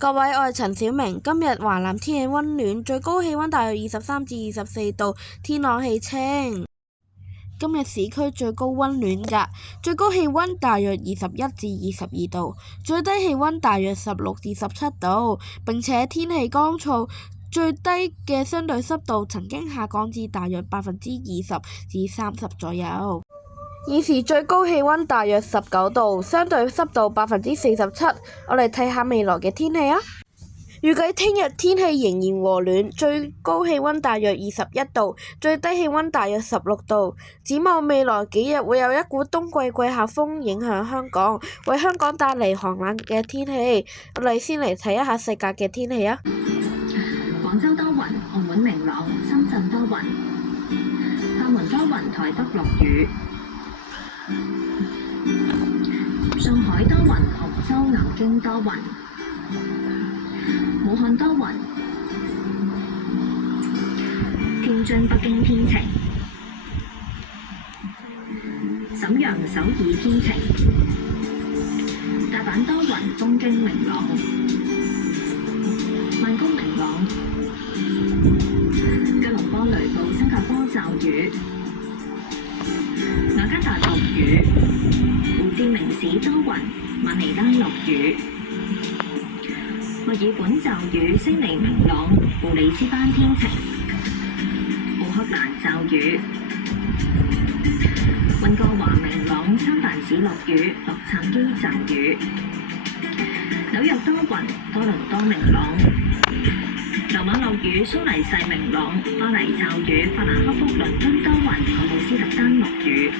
各位，我係陳小明。今日華南天氣溫暖，最高氣溫大約23至24度，天朗氣清。今日市區最高溫暖㗎，最高氣溫大約21至22度，最低氣溫大約16至17度，並且天氣乾燥，最低嘅相對濕度曾經下降至大約20%至30%左右。現時最高氣溫大約19度，相對濕度47%。我哋睇下未來嘅天氣啊！預計聽日天氣仍然和暖，最高氣溫大約21度，最低氣溫大約16度。展望未來幾日會有一股冬季季候風影響香港，為香港帶嚟寒冷嘅天氣。我哋先嚟睇一下世界嘅天氣啊！廣州多雲，澳門明朗，深圳多雲，廈門多雲，台北落雨。上海多雲，杭州、南京多雲，武漢多雲，天津、北京天晴，瀋陽、首爾天晴，大阪多雲，東京明朗，曼谷明朗，吉隆坡雷暴，新加坡驟雨，雅加達落雨，胡志明市多雲，馬尼拉落雨，墨爾本驟雨，悉尼明朗，布里斯班天晴，奧克蘭驟雨，溫哥華明朗，三藩市落雨，洛杉磯驟雨，紐約多雲，多倫多明朗，羅馬落雨，蘇黎世明朗，巴黎驟雨，法蘭克福、倫敦多雲，阿姆斯特丹落雨。